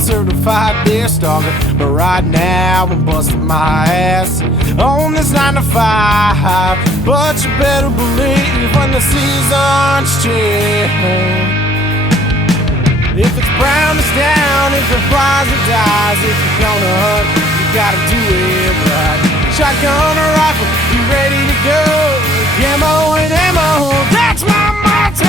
certified deer stalker. But right now I'm busting my ass on this 9 to 5. But you better believe when the season's change, if it's brown, it's down. If it flies, it dies. If you're gonna hunt, you gotta do it right. Shotgun or rifle, you ready to go? Camo and ammo, that's my motto.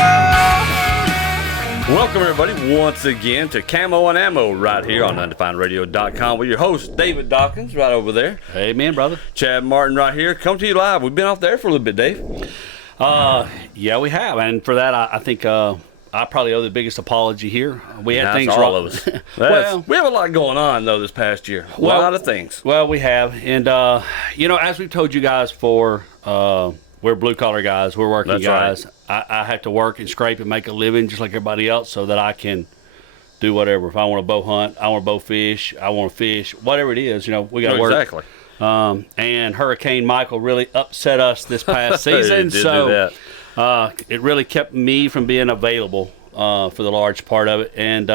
Welcome, everybody, once again to Camo and Ammo right here on UndefinedRadio.com with your host, David Dawkins, right over there. Hey, man, brother. Chad Martin right here. Come to you live. We've been off there for a little bit, Dave. Yeah, we have. And for that, I think I probably owe the biggest apology here. We had things all wrong. of us. Well, we have a lot going on, though, this past year. A lot of things. Well, we have. And, as we've told you guys before, we're blue-collar guys. We're working guys. Right. I have to work and scrape and make a living just like everybody else so that I can do whatever. If I want to bow hunt, I want to bow fish, I want to fish, whatever it is, we got to work. Exactly. And Hurricane Michael really upset us this past season. It did do that. It really kept me from being available for the large part of it. And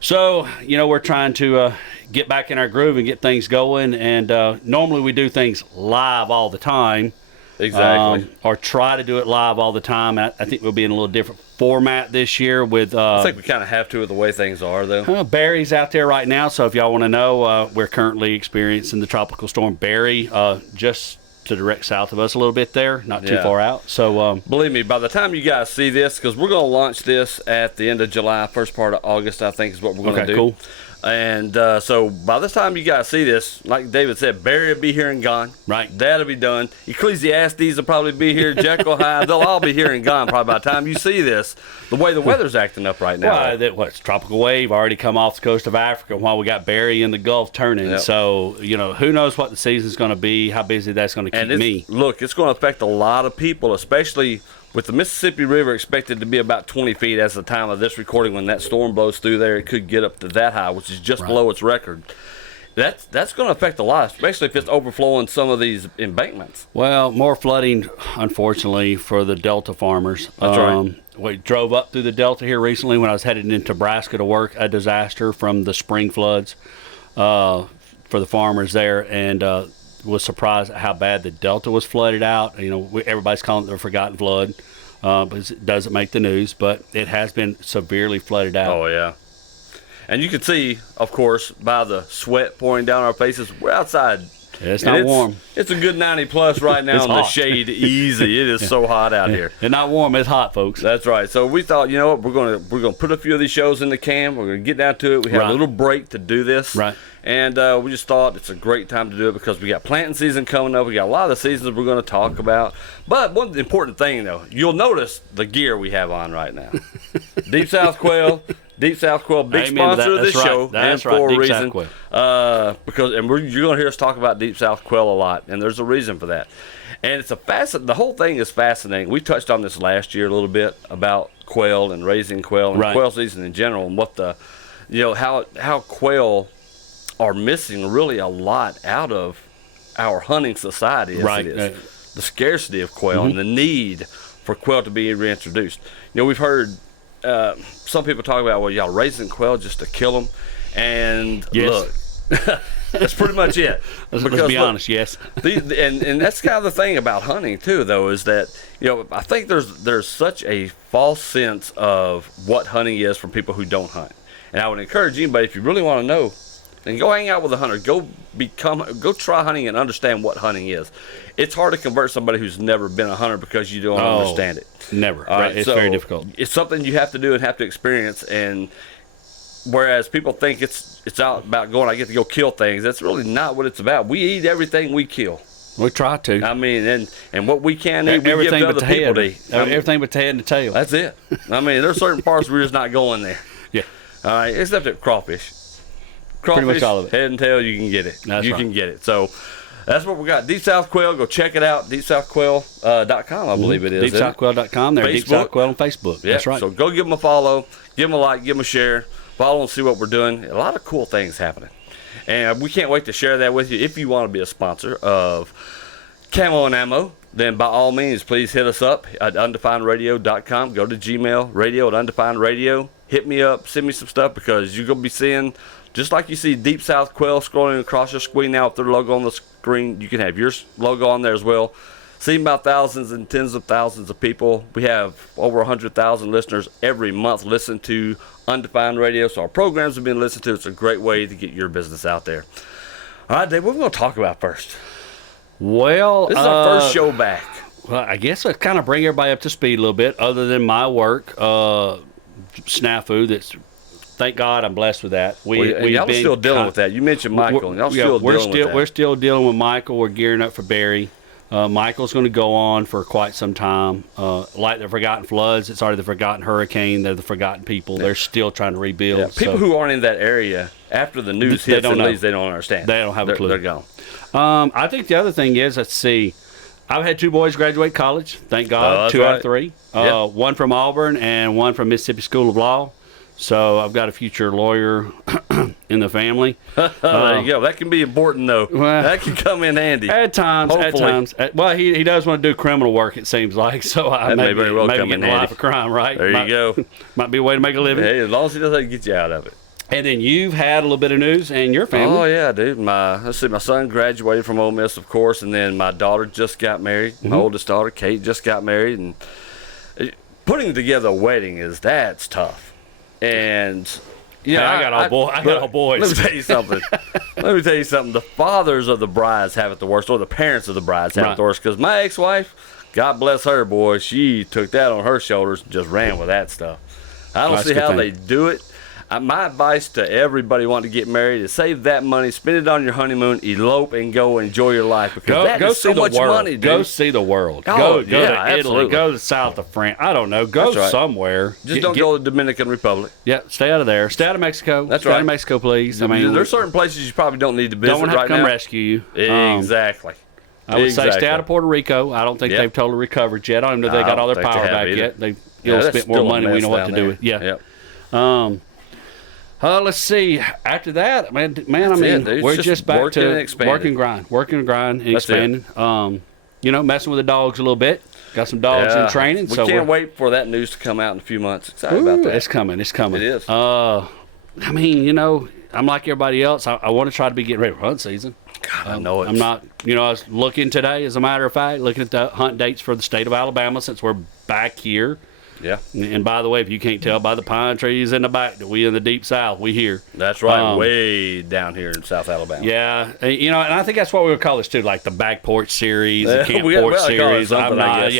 so, we're trying to get back in our groove and get things going. And normally we do things live all the time. Exactly. Or try to do it live all the time. I think we'll be in a little different format this year with... I think we kind of have to with the way things are, though. Barry's out there right now, so if y'all want to know, we're currently experiencing the tropical storm Barry, just to the direct south of us a little bit there, not too far out. So believe me, by the time you guys see this, because we're going to launch this at the end of July, first part of August, I think is what we're going to do. Cool. And so by the time you guys see this, like David said, Barry will be here and gone. Right. That'll be done. Ecclesiastes will probably be here. Jekyll Hyde, they'll all be here and gone probably by the time you see this, the way the weather's acting up right now. It's tropical wave already come off the coast of Africa while we got Barry in the Gulf turning. Yep. So, who knows what the season's going to be, how busy that's going to keep me. Look, it's going to affect a lot of people, especially with the Mississippi River expected to be about 20 feet as the time of this recording. When that storm blows through there, it could get up to that high, which is just below its record. That's going to affect a lot, especially if it's overflowing some of these embankments. Well, more flooding, unfortunately, for the Delta farmers. That's right. We drove up through the Delta here recently when I was headed into Nebraska to work. A disaster from the spring floods for the farmers there, and was surprised at how bad the Delta was flooded out. Everybody's calling it the forgotten flood, because it doesn't make the news, but it has been severely flooded out. Oh, yeah. And you can see, of course, by the sweat pouring down our faces, we're outside. It's not warm. It's a good 90 plus right now in the shade, easy. It is so hot out here. It's not warm, it's hot, folks. That's right. So we thought, what, we're gonna put a few of these shows in the cam. We're gonna get down to it. We had a little break to do this. Right. And we just thought it's a great time to do it because we got planting season coming up. We got a lot of the seasons we're going to talk about. But one important thing, though, you'll notice the gear we have on right now. Deep South Quail. Deep South Quail, big sponsor of this show, and for a reason. Because you're going to hear us talk about Deep South Quail a lot, and there's a reason for that. And it's the whole thing is fascinating. We touched on this last year a little bit about quail and raising quail and quail season in general, and what how quail are missing really a lot out of our hunting society. As it is. The scarcity of quail and the need for quail to be reintroduced. We've heard some people talk about, well, y'all raising quail just to kill them, and look, that's pretty much it. Let's be honest, yes. And that's kind of the thing about hunting too, though, is that I think there's such a false sense of what hunting is from people who don't hunt, and I would encourage anybody, if you really want to know, then go hang out with a hunter. Go try hunting and understand what hunting is. It's hard to convert somebody who's never been a hunter because you don't understand it. Never. Right? It's very difficult. It's something you have to do and have to experience. And whereas people think it's out about I get to go kill things. That's really not what it's about. We eat everything we kill. We try to. I mean, and what we can eat, we give to other people to eat. Everything but the head and the tail. That's it. I mean, there's certain parts we're just not going there. Yeah. All right, except at crawfish. Pretty much all of it. Head and tail, you can get it. You can get it. So that's what we got. Deep South Quail, go check it out. DeepSouthQuail.com, I believe it is. DeepSouthQuail.com. They're Deep South Quail on Facebook. Yep. That's right. So go give them a follow, give them a like, give them a share, follow and see what we're doing. A lot of cool things happening. And we can't wait to share that with you. If you want to be a sponsor of Camo and Ammo, then by all means, please hit us up at undefinedradio.com. Go to Gmail, radio at hit me up, send me some stuff, because you're gonna be seeing, just like you see Deep South Quail scrolling across your screen now with their logo on the screen, you can have your logo on there as well. Seen by thousands and tens of thousands of people. We have over 100,000 listeners every month listen to Undefined Radio, so our programs have been listened to. It's a great way to get your business out there. All right, Dave, what are we going to talk about first? Well, This is our first show back. Well, I guess I kind of bring everybody up to speed a little bit, other than my work, snafu. That's, thank God, I'm blessed with that. Y'all still dealing with that. You mentioned Michael, and y'all still dealing with that. We're still dealing with Michael. We're gearing up for Barry. Michael's going to go on for quite some time. Like the Forgotten Floods, it's already the Forgotten Hurricane. They're the Forgotten People. They're still trying to rebuild. Yeah, people who aren't in that area, after the news hits and leaves, they don't understand. They don't have a clue. They're gone. I think the other thing is, let's see, I've had 2 boys graduate college. Thank God, 2 out of 3. One from Auburn and one from Mississippi School of Law. So I've got a future lawyer in the family. There you go. That can be important, though. Well, that can come in handy. At times. Hopefully. Well, he does want to do criminal work, it seems like. So I that may very well maybe come get in in the handy. life of crime, right? There you go. Might be a way to make a living. Hey, as long as he doesn't get you out of it. And then you've had a little bit of news in your family. Oh yeah, dude. My son graduated from Ole Miss, of course, and then my daughter just got married. Mm-hmm. My oldest daughter, Kate, just got married, and putting together a wedding that's tough. And yeah, I got all boys. Let me tell you something. The fathers of the brides have it the worst, or the parents of the brides have it the worst. Because my ex-wife, God bless her, boy, she took that on her shoulders and just ran with that stuff. I don't see how they do it. My advice to everybody wanting to get married is save that money, spend it on your honeymoon, elope, and go enjoy your life, because that is so much money, dude. Go see the world. Oh, go to Italy. Absolutely. Go to south of France. I don't know. Go somewhere. Just don't go to the Dominican Republic. Yeah, stay out of there. Stay out of Mexico. That's stay right. out of Mexico, please. I mean, there's certain places you probably don't need to visit don't have right to come now. rescue you. Exactly. I would say stay out of Puerto Rico. I don't think they've totally recovered yet. I don't even know if they got all their power back yet. They spent more money. We know what to do with. Yeah. Yep. Let's see. After that, man, we're just back to work and grind, and expanding. Messing with the dogs a little bit. Got some dogs in training. We can't wait for that news to come out in a few months. Excited about that. It's coming. It is. I'm like everybody else. I want to try to be getting ready for hunt season. God, I know it. I'm not. I was looking today, as a matter of fact, looking at the hunt dates for the state of Alabama, since we're back here. Yeah. And by the way, if you can't tell by the pine trees in the back that we in the deep south, we here. That's right, way down here in South Alabama. Yeah, and I think that's what we would call this too, like the back porch series, the camp porch series. I'm not,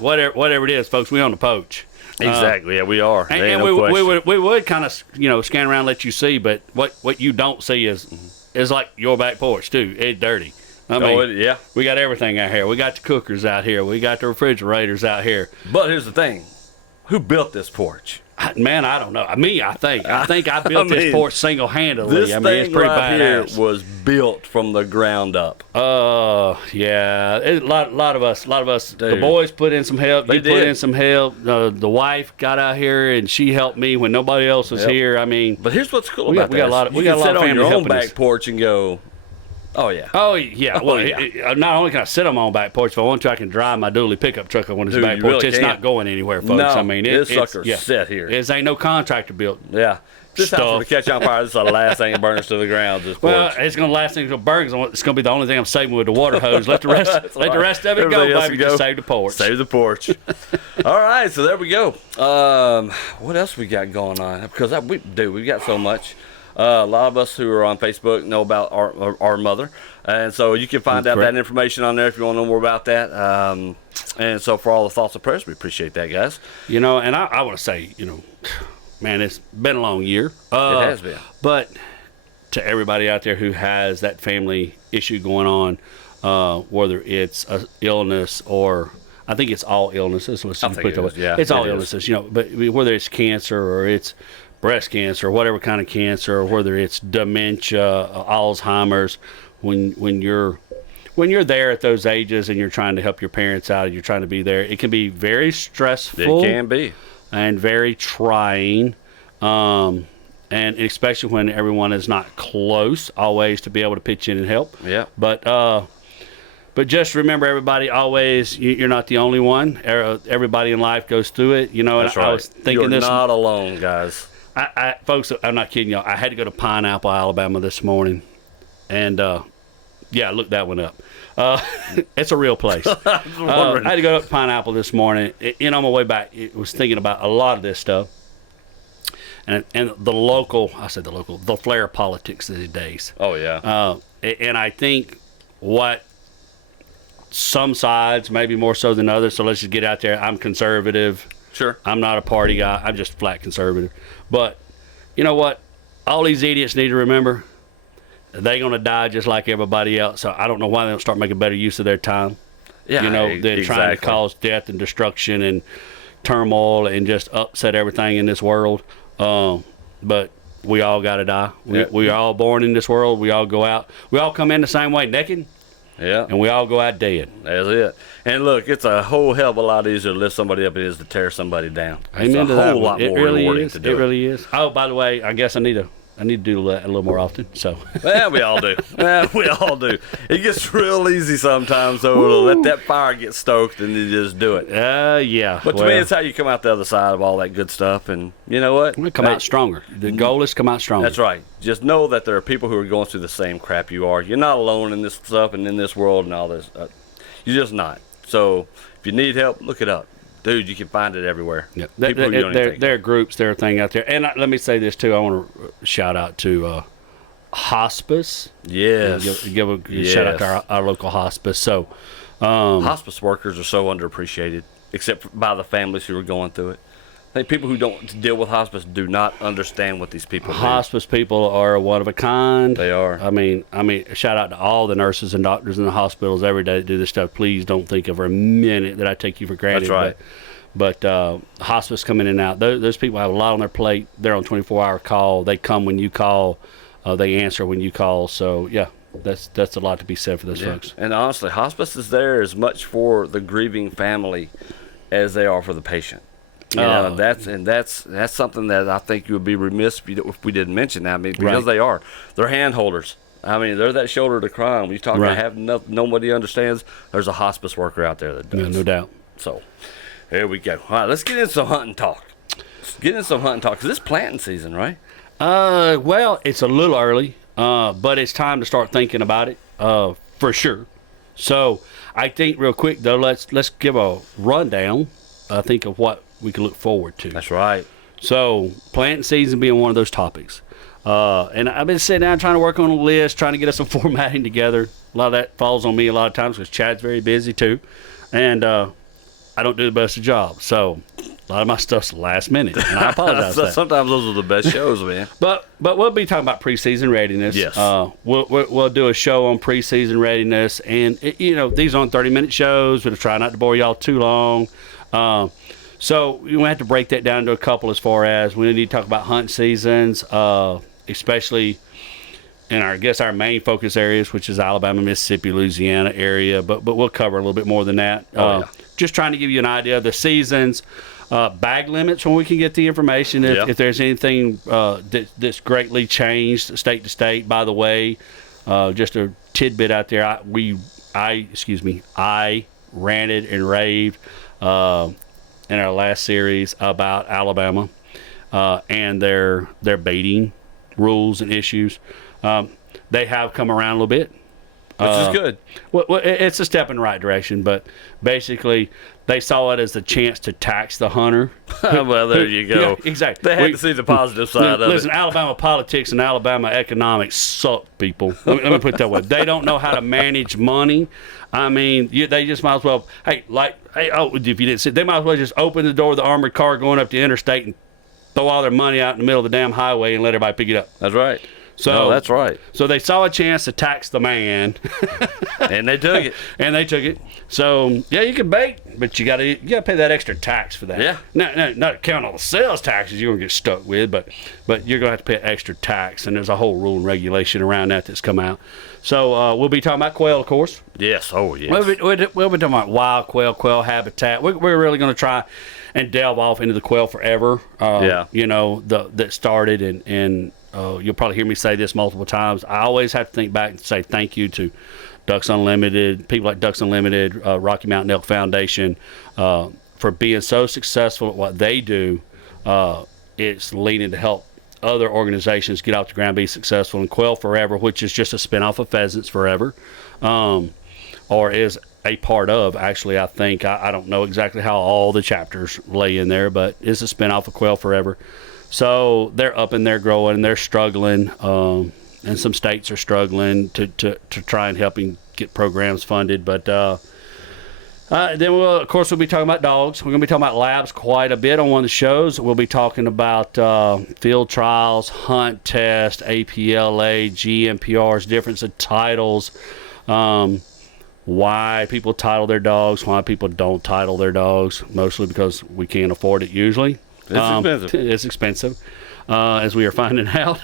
whatever it is, folks. We on the poach. Exactly. Yeah, we are. And we would kind of scan around, and let you see, but what you don't see is like your back porch too. It's dirty. I mean, we got everything out here. We got the cookers out here. We got the refrigerators out here. But here's the thing. Who built this porch? Man, I don't know. I think I built this porch single-handedly. This it's thing pretty right badass. Here was built from the ground up. Yeah. A lot of us. Dude. The boys put in some help. They put in some help. The wife got out here and she helped me when nobody else was here. I mean, but here's what's cool about we got a lot of family on your own helping back us. porch and go. Oh yeah. Well, not only can I sit on my own back porch, if I want to, I can drive my dually pickup truck on his back porch. Really it's not going anywhere, folks. No, I mean, this sucker's set here. It ain't no contractor built. Yeah. This house will catch on fire. This is the last thing that burns to the ground. This porch. Well, it's going to last thing until it burns. It's going to be the only thing I'm saving with the water hose. Let the rest of it go, baby. Just save the porch. Save the porch. All right, so there we go. What else we got going on? Because we got so much. A lot of us who are on Facebook know about our mother, and so you can find out that information on there if you want to know more about that. And so for all the thoughts and prayers, we appreciate that, guys. And I want to say, man, it's been a long year. It has been. But to everybody out there who has that family issue going on, whether it's an illness or I think it's all illnesses. It's all illnesses, but whether it's cancer or it's breast cancer, or whatever kind of cancer, or whether it's dementia, Alzheimer's, when you're there at those ages and you're trying to help your parents out and you're trying to be there, it can be very stressful. It can be. And very trying, and especially when everyone is not close always to be able to pitch in and help. Yeah. But But just remember, everybody, always, you're not the only one. Everybody in life goes through it, you know. That's and right. I was thinking You're this, not alone, guys. folks. I'm not kidding y'all. I had to go to Pineapple, Alabama this morning, and yeah, look that one up. It's a real place. I had to go up to Pineapple this morning, and on my way back, I was thinking about a lot of this stuff. And the flare politics these days. Oh, yeah. And I think what some sides, maybe more so than others, so let's just get out there. I'm conservative. Sure. I'm not a party guy. I'm just flat conservative. But you know what? All these idiots need to remember, they're going to die just like everybody else. So I don't know why they don't start making better use of their time. Yeah, you know, they're trying to cause death and destruction and turmoil and just upset everything in this world. But we all got to die. We are all born in this world. We all go out. We all come in the same way, naked. Yeah. And we all go out dead. That's it. And look, it's a whole hell of a lot easier to lift somebody up than it is to tear somebody down. Amen to that. It's a whole lot more rewarding to do. It really is. Oh, by the way, I guess I need to do that a little more often. So. Well, we all do. We all do. It gets real easy sometimes, so to let that fire get stoked and you just do it. Yeah. But to me, it's how you come out the other side of all that good stuff. And you know what? We'll come out stronger. The goal is to come out stronger. That's right. Just know that there are people who are going through the same crap you are. You're not alone in this stuff and in this world and all this. You're just not. So if you need help, look it up. Dude, you can find it everywhere. Yep. There are groups, there are things out there. And let me say this, too. I want to shout out to hospice. Yes. Give a shout out to our local hospice. So, hospice workers are so underappreciated, except by the families who are going through it. I think people who don't deal with hospice do not understand what these people do. Hospice people are one of a kind. They are. I mean, shout out to all the nurses and doctors in the hospitals every day that do this stuff. Please don't think of a minute that I take you for granted. That's right. But hospice coming in and out, those people have a lot on their plate. They're on 24-hour call. They come when you call. They answer when you call. So, yeah, that's a lot to be said for those folks. And honestly, hospice is there as much for the grieving family as they are for the patient. You know, that's something that I think you would be remiss if we didn't mention that. I mean, because they're hand holders. I mean, they're that shoulder to cry on. When you talk about having nobody understands, there's a hospice worker out there that does. No doubt. So, here we go. All right, let's get into some hunting talk. Because it's planting season, right? Well, it's a little early, but it's time to start thinking about it, for sure. So, I think real quick though, let's give a rundown. I think of what we can look forward to. That's right. So, planting season being one of those topics. And I've been sitting down trying to work on a list, trying to get us some formatting together. A lot of that falls on me a lot of times because Chad's very busy too. And I don't do the best of job. So, a lot of my stuff's last minute. And I apologize for that. Sometimes those are the best shows, man. But we'll be talking about preseason readiness. Yes. We'll do a show on preseason readiness. And, these aren't 30-minute shows. We'll try not to bore y'all too long. So we have to break that down to a couple as far as we need to talk about hunt seasons, especially in our main focus areas, which is Alabama, Mississippi, Louisiana area. But we'll cover a little bit more than that. Just trying to give you an idea of the seasons, bag limits when we can get the information. If there's anything that's greatly changed state to state. By the way, just a tidbit out there. I ranted and raved in our last series about Alabama and their baiting rules and issues. They have come around a little bit. Which is good. Well, it's a step in the right direction, but basically they saw it as a chance to tax the hunter. Well, there you go. Yeah, exactly. They had to see the positive side of it. Listen, Alabama politics and Alabama economics suck, people. Let me put it that way. They don't know how to manage money. I mean, they just might as well, if you didn't see, they might as well just open the door of the armored car going up the interstate and throw all their money out in the middle of the damn highway and let everybody pick it up. That's right. So that's right. So they saw a chance to tax the man, and they took it. So yeah, you can bait, but you gotta pay that extra tax for that. Yeah. No, not count all the sales taxes you're gonna get stuck with, but you're gonna have to pay extra tax, and there's a whole rule and regulation around that's come out. So we'll be talking about quail, of course. Yes. Oh yes. We'll be talking about wild quail habitat. We're really gonna try and delve off into the quail forever. That started and you'll probably hear me say this multiple times. I always have to think back and say thank you to Ducks Unlimited, people like Ducks Unlimited, Rocky Mountain Elk Foundation, for being so successful at what they do. It's leading to help other organizations get off the ground, be successful. And Quail Forever, which is just a spinoff of Pheasants Forever, or is a part of, actually, I think, I don't know exactly how all the chapters lay in there, but is a spinoff of Quail Forever. So they're up and they're growing and they're struggling, and some states are struggling to try and help and get programs funded. But then of course, we'll be talking about dogs. We're going to be talking about labs quite a bit on one of the shows. We'll be talking about field trials, hunt test, APLA, GMPRs, difference of titles, why people title their dogs, why people don't title their dogs, mostly because we can't afford it usually. It's expensive. It's expensive, as we are finding out.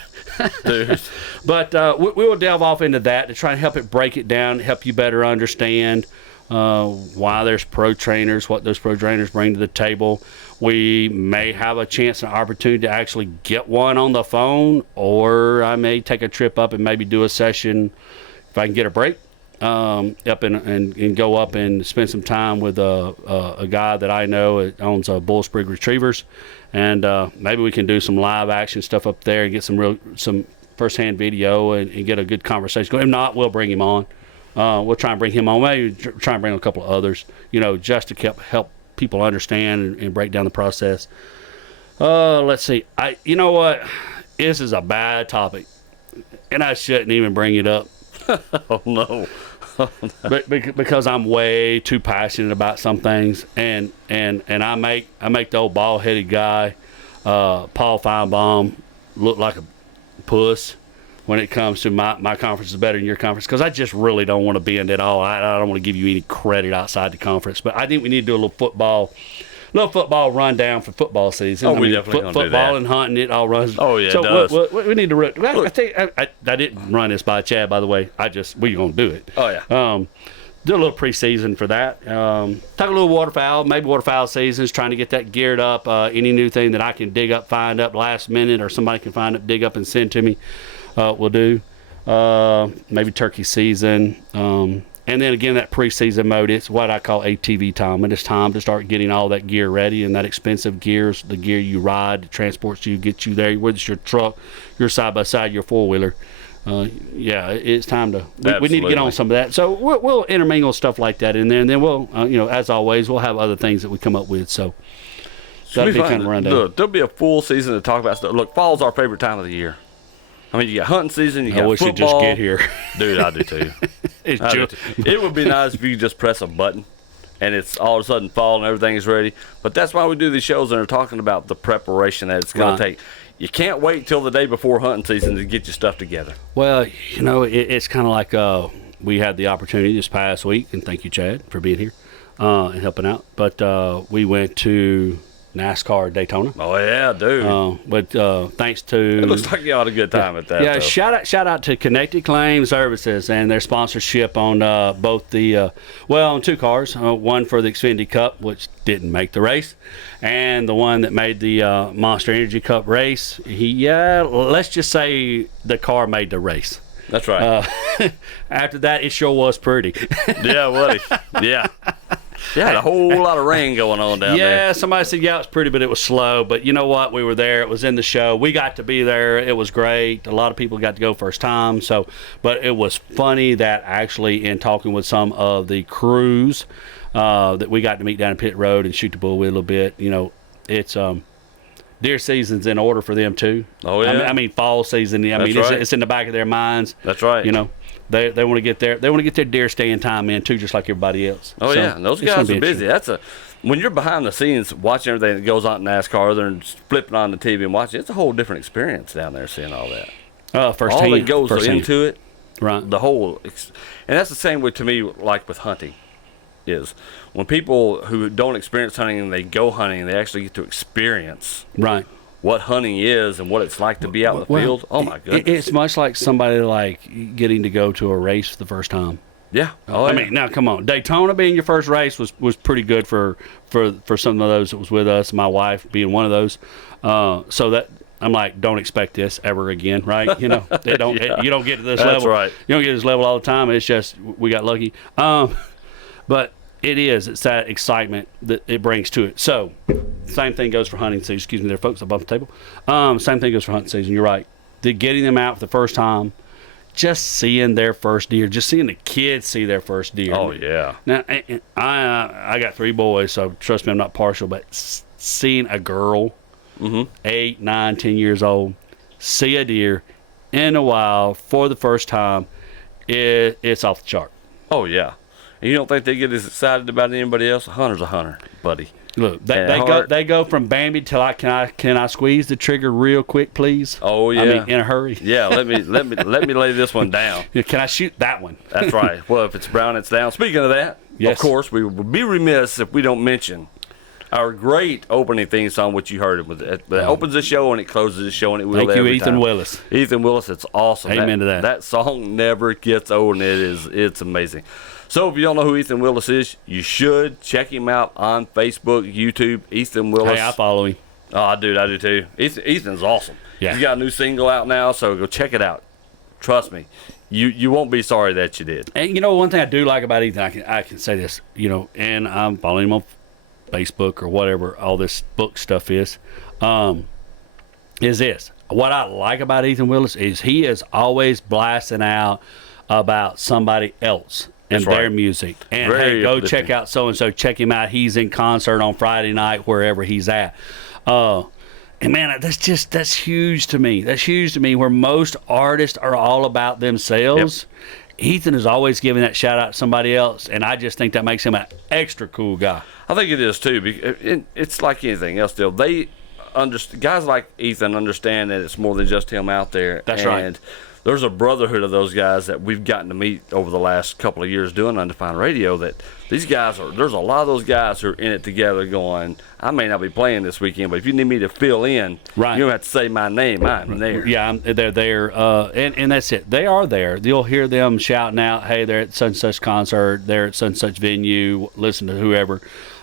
Dude. But we will delve off into that to try and help it break it down, help you better understand why there's pro trainers, what those pro trainers bring to the table. We may have a chance and opportunity to actually get one on the phone, or I may take a trip up and maybe do a session if I can get a break. Up and go up and spend some time with a guy that I know that owns Bull Sprig Retrievers, and maybe we can do some live action stuff up there and get some firsthand video and get a good conversation going. If not, we'll bring him on. We'll try and bring him on. Maybe try and bring a couple of others, just to help people understand and break down the process. Let's see. You know what? This is a bad topic, and I shouldn't even bring it up. Oh no. But because I'm way too passionate about some things, and I make the old bald-headed guy, Paul Feinbaum, look like a puss when it comes to my conference is better than your conference, because I just really don't want to bend at all. I don't want to give you any credit outside the conference, but I think we need to do a little football rundown for football season. Oh, we definitely gonna do that. Football and hunting, it all runs. Oh yeah, so it does. we need to run. I didn't run this by Chad, by the way. We're gonna do it. Oh yeah. Do a little preseason for that. Talk a little waterfowl, maybe waterfowl seasons, trying to get that geared up. Any new thing that I can dig up, find up last minute, or somebody can find up, dig up, and send to me, we'll do. Maybe turkey season. And then again, that preseason mode, it's what I call ATV time. And it's time to start getting all that gear ready, and that expensive gear, the gear you ride, that transports you, gets you there, whether it's your truck, your side-by-side, your four-wheeler. It's time to, we need to get on some of that. So we'll intermingle stuff like that in there, and then we'll, as always, we'll have other things that we come up with. So that'll be kind of rundown. Look, there'll be a full season to talk about stuff. Look, fall's our favorite time of the year. I mean, you got hunting season, you got football. I wish you'd just get here. Dude, I do too. It would be nice if you could just press a button and it's all of a sudden fall and everything is ready. But that's why we do these shows and are talking about the preparation that it's going to take. You can't wait till the day before hunting season to get your stuff together. Well, it's kind of like we had the opportunity this past week, and thank you, Chad, for being here and helping out. But we went to NASCAR Daytona. Oh yeah, dude. But thanks to, it looks like you had a good time at that. Yeah, though. shout out to Connected Claim Services and their sponsorship on both the on two cars. One for the Xfinity Cup, which didn't make the race, and the one that made the Monster Energy Cup race. Let's just say the car made the race. That's right. After that, it sure was pretty. Yeah, buddy. Yeah. Yeah, a whole lot of rain going on down there. Yeah, somebody said, it was pretty, but it was slow. But you know what? We were there. It was in the show. We got to be there. It was great. A lot of people got to go first time. But it was funny that actually in talking with some of the crews that we got to meet down in Pit Road and shoot the bull with a little bit, it's deer season's in order for them too. Oh, yeah. I mean fall season. It's in the back of their minds. That's right. They want to get their deer stand time in too, just like everybody else. Oh yeah, and those guys are busy. When you're behind the scenes watching everything that goes on in NASCAR, other than flipping on the TV and watching, it's a whole different experience down there seeing all that. Firsthand. All that goes into it, right? The whole, and that's the same way to me, like with hunting, is when people who don't experience hunting and they go hunting and they actually get to experience, right, what hunting is and what it's like to be out in the field. Oh my goodness! It's much like somebody like getting to go to a race for the first time. Yeah. I mean, now come on, Daytona being your first race was pretty good for some of those that was with us. My wife being one of those. So that I'm like, don't expect this ever again, right? You know, you don't get to this That's level. right. You don't get to this level all the time. It's just we got lucky. But it's that excitement that it brings to it. So, same thing goes for hunting season. Excuse me there, folks, above the table. Same thing goes for hunting season. You're right. Getting them out for the first time, just seeing their first deer, just seeing the kids see their first deer. Oh, yeah. Now, I got 3 boys, so trust me, I'm not partial, but seeing a girl, 8, 9, 10 years old, see a deer in the wild for the first time, it's off the chart. Oh, yeah. And you don't think they get as excited about anybody else? A hunter's a hunter, buddy. Look, they go from Bambi till can I squeeze the trigger real quick, please? Oh yeah, I mean, in a hurry. Yeah, let me lay this one down. Can I shoot that one? That's right. Well, if it's brown, it's down. Speaking of that, yes. Of course, we would be remiss if we don't mention our great opening theme song, which you heard it opens the show and it closes the show, and it will. Thank you, every Ethan time. Willis. Ethan Willis, it's awesome. Amen to that. That song never gets old, and it's amazing. So if you don't know who Ethan Willis is, you should check him out on Facebook, YouTube. Ethan Willis. Hey, I follow him. Oh, dude, I do too. Ethan's awesome. Yeah. He's got a new single out now, so go check it out. Trust me, you won't be sorry that you did. And you know, one thing I do like about Ethan, I can say this, you know, and I'm following him on Facebook or whatever all this book stuff is this. What I like about Ethan Willis is he is always blasting out about somebody else and That's right. their music. And Very hey, go uplifting. check out so-and-so. Check him out. He's in concert on Friday night wherever he's at. And man, that's huge to me. That's huge to me where most artists are all about themselves. Yep. Ethan is always giving that shout out to somebody else, and I just think that makes him an extra cool guy. I think it is too. It's like anything else. Still, guys like Ethan understand that it's more than just him out there. That's right. And there's a brotherhood of those guys that we've gotten to meet over the last couple of years doing Undefined Radio. That these guys there's a lot of those guys who are in it together. Going, I may not be playing this weekend, but if you need me to fill in, right. You don't have to say my name. I'm there. Yeah, they're there, and that's it. They are there. You'll hear them shouting out, "Hey, they're at such and such concert. They're at such and such venue. Listen to whoever."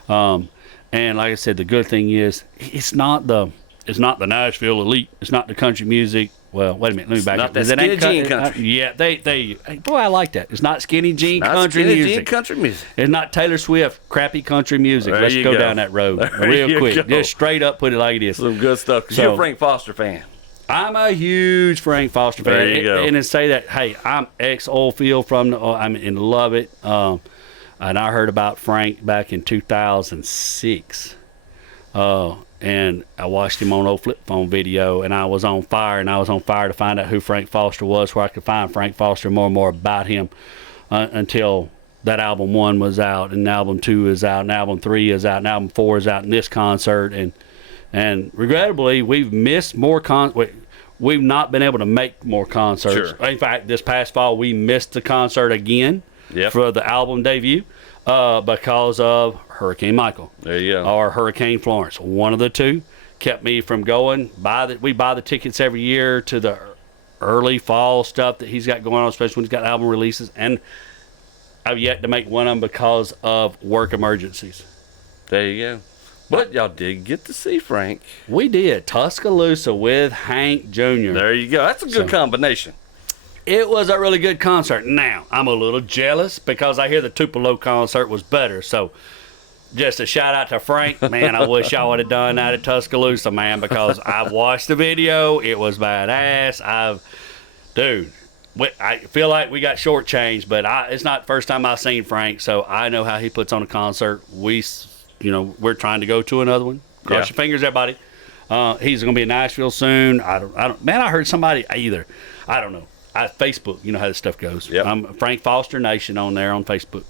And like I said, the good thing is it's not the Nashville elite. It's not the country music. Well, wait a minute. Let me back not up. that skinny jean country. Yeah, hey, boy, I like that. It's not skinny jean Not country skinny music. jean country music. It's not Taylor Swift crappy country music. There Let's you go go. down that road There real you quick. go. Just straight up put it like it is. Some good stuff. 'Cause So- you're a Frank Foster fan. I'm a huge Frank Foster fan. There you go. And to say that, hey, I'm ex-Oilfield I'm in love it. And I heard about Frank back in 2006. And I watched him on old flip phone video, and I was on fire to find out who Frank Foster was, where I could find Frank Foster more and more about him until that album 1 was out, and album 2 is out, and album 3 is out, and album 4 is out in this concert. And regrettably, we've missed more we've not been able to make more concerts. Sure. In fact, this past fall, we missed the concert again for the album debut because of Hurricane Michael. There you go. Or Hurricane Florence. One of the two kept me from going. We buy the tickets every year to the early fall stuff that he's got going on, especially when he's got album releases. And I've yet to make one of them because of work emergencies. There you go. But y'all did get to see Frank. We did. Tuscaloosa with Hank Jr. There you go. That's a good combination. It was a really good concert. Now, I'm a little jealous because I hear the Tupelo concert was better. So, just a shout out to Frank. Man, I wish y'all would have done that at Tuscaloosa, man, because I've watched the video. It was badass. I feel like we got shortchanged, but it's not the first time I've seen Frank, so I know how he puts on a concert. We're trying to go to another one. Cross your fingers, everybody. He's going to be in Nashville soon. I heard somebody I don't know. Facebook, you know how this stuff goes. Yep. I'm Frank Foster Nation on there on Facebook.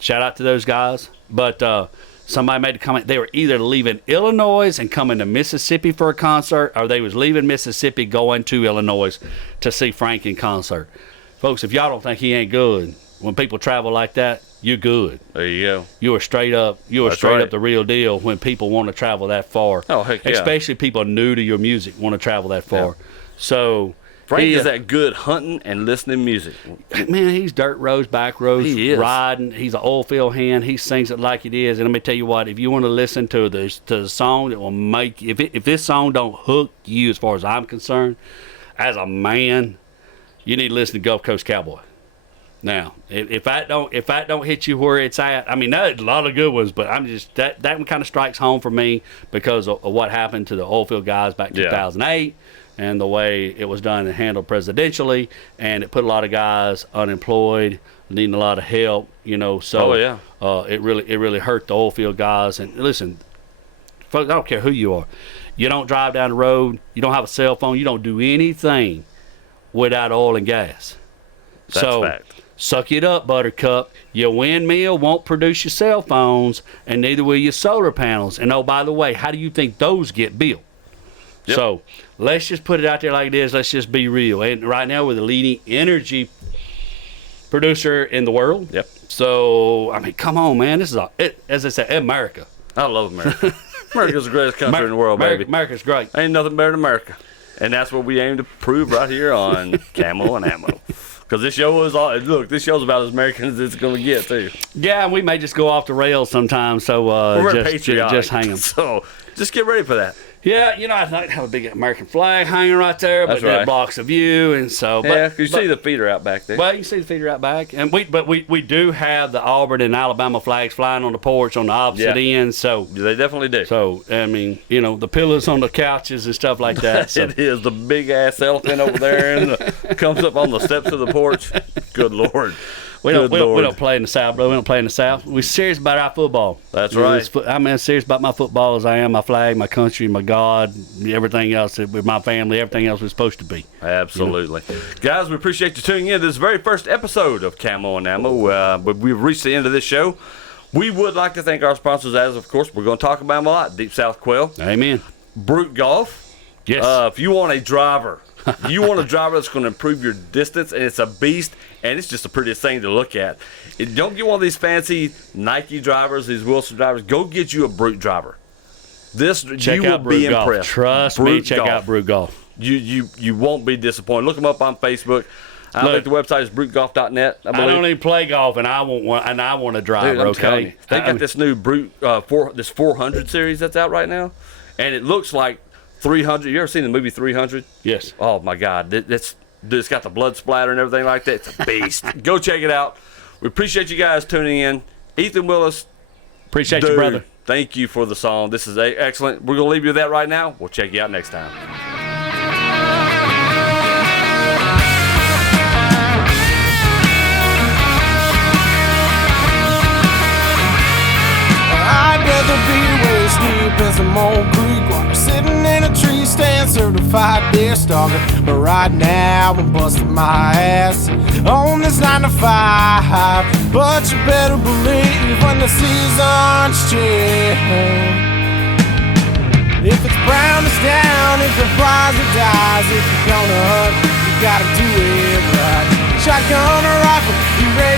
Shout out to those guys. But somebody made a comment. They were either leaving Illinois and coming to Mississippi for a concert, or they was leaving Mississippi going to Illinois to see Frank in concert. Folks, if y'all don't think he ain't good, when people travel like that, you're good. There you go. You are straight up the real deal when people want to travel that far. Oh, heck yeah. Especially people new to your music want to travel that far. Yeah. So Frank is that good hunting and listening music. Man, he's dirt roads, back roads, He is. riding. He's an oil field hand. He sings it like it is. And let me tell you what, if you want to listen to the song that will make, if this song don't hook you as far as I'm concerned, as a man, you need to listen to Gulf Coast Cowboy. Now, if that don't hit you where it's at, I mean, there's a lot of good ones, but I'm just that one kind of strikes home for me because of what happened to the oil field guys back in 2008. And the way it was done and handled presidentially, and it put a lot of guys unemployed, needing a lot of help, So it really hurt the oil field guys. And listen, folks, I don't care who you are. You don't drive down the road. You don't have a cell phone. You don't do anything without oil and gas. That's fact. Suck it up, Buttercup. Your windmill won't produce your cell phones, and neither will your solar panels. And oh, by the way, how do you think those get built? Yep. So let's just put it out there like it is. Let's just be real. And right now, we're the leading energy producer in the world. Yep. So, I mean, come on, man. This is, as I said, America. I love America. America's the greatest country in the world, baby. America's great. Ain't nothing better than America. And that's what we aim to prove right here on Camo and Ammo. Because this show this show's about as American as it's going to get, too. Yeah, we may just go off the rails sometimes. So we're just hang them. So just get ready for that. Yeah, I'd like to have a big American flag hanging right there, but that blocks the view, and so. Yeah, you see the feeder out back there. Well, you can see the feeder out back, and we do have the Auburn and Alabama flags flying on the porch on the opposite end. So they definitely do. So I mean, the pillows on the couches and stuff like that. So. It is the big ass elephant over there, and comes up on the steps of the porch. Good Lord. We don't play in the South, bro. We don't play in the South. We're serious about our football. That's right. I'm as serious about my football as I am my flag, my country, my God, everything else with my family, everything else we're supposed to be. Absolutely. Guys, we appreciate you tuning in to this very first episode of Camo and Ammo. But we've reached the end of this show. We would like to thank our sponsors, as of course, we're going to talk about them a lot. Deep South Quail. Amen. Brute Golf. Yes. If you want a driver, you want a driver that's going to improve your distance, and it's a beast, and it's just the prettiest thing to look at. Don't get one of these fancy Nike drivers, these Wilson drivers. Go get you a Brute driver. You will be impressed. Trust me, check out Brute Golf. You won't be disappointed. Look them up on Facebook. I think the website is brutegolf.net. I don't even play golf, and I want a driver. Dude, I'm telling you, they got this new Brute this 400 series that's out right now, and it looks like 300. You ever seen the movie 300? Yes. Oh my God, it's got the blood splatter and everything like that. It's a beast. Go check it out. We appreciate you guys tuning in. Ethan Willis, appreciate you, brother. Thank you for the song. This is excellent. We're gonna leave you with that right now. We'll check you out next time. I'd rather be waist deep in some old creek water, sitting in a tree stand, certified deer stalker. But right now I'm busting my ass on this 9 to 5. But you better believe when the seasons change, if it's brown, it's down. If it flies, it dies. If you're gonna hunt, you gotta do it right. Shotgun or rifle, you ready